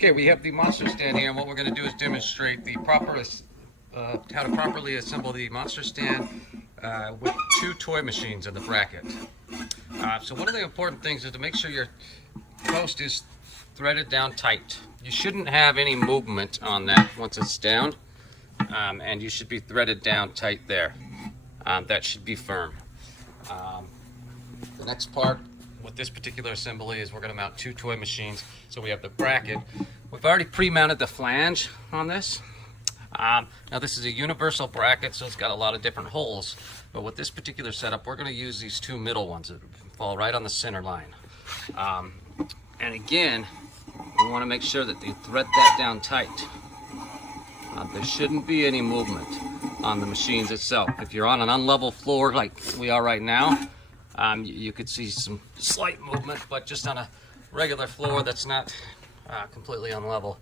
Okay, we have the monster stand here, and what we're going to do is demonstrate the how to properly assemble the monster stand with two toy machines in the bracket. So one of the important things is to make sure your post is threaded down tight. You shouldn't have any movement on that once it's down, and you should be threaded down tight there. That should be firm. The next part with this particular assembly is we're going to mount two toy machines. So we have the bracket. We've already pre-mounted the flange on this. Now this is a universal bracket, so it's got a lot of different holes. But with this particular setup, we're going to use these two middle ones that fall right on the center line. And again, we want to make sure that you thread that down tight. There shouldn't be any movement on the machines itself. If you're on an unlevel floor like we are right now, you could see some slight movement, but just on a regular floor that's not completely unlevel,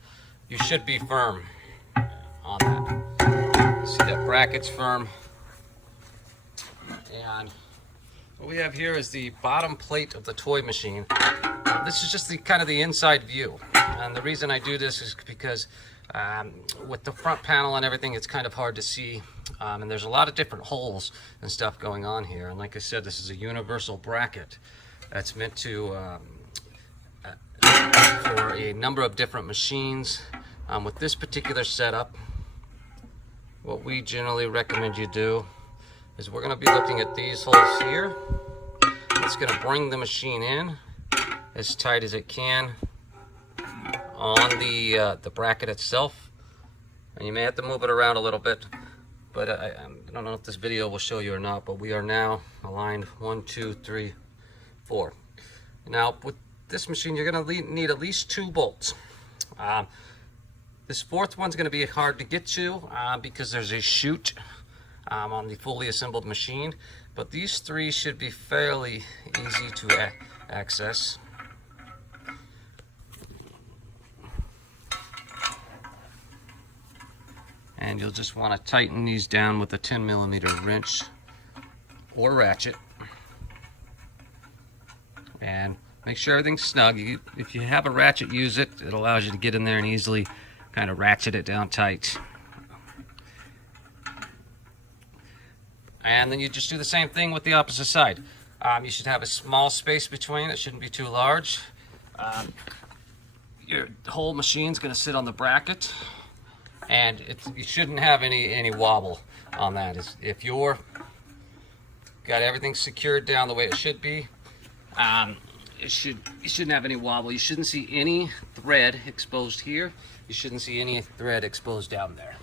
you should be firm on that. See that bracket's firm. And what we have here is the bottom plate of the toy machine. This is just the kind of the inside view, and the reason I do this is because with the front panel and everything, it's kind of hard to see, and there's a lot of different holes and stuff going on here. And like I said, this is a universal bracket that's meant to for a number of different machines. With this particular setup, what we generally recommend you do is we're going to be looking at these holes here. It's going to bring the machine in as tight as it can on the bracket itself, and you may have to move it around a little bit, but I don't know if this video will show you or not, but we are now aligned 1, 2, 3, 4. Now with this machine, you're going to need at least 2 bolts. This fourth one's going to be hard to get to because there's a chute on the fully assembled machine, but these 3 should be fairly easy to access. And you'll just want to tighten these down with a 10mm wrench or ratchet, and make sure everything's snug. If you have a ratchet, use it. It allows you to get in there and easily kind of ratchet it down tight. And then you just do the same thing with the opposite side. You should have a small space between. It shouldn't be too large. Your whole machine's going to sit on the bracket, and you shouldn't have any wobble on that. If you're got everything secured down the way it should be, you shouldn't have any wobble. You shouldn't see any thread exposed here. You shouldn't see any thread exposed down there.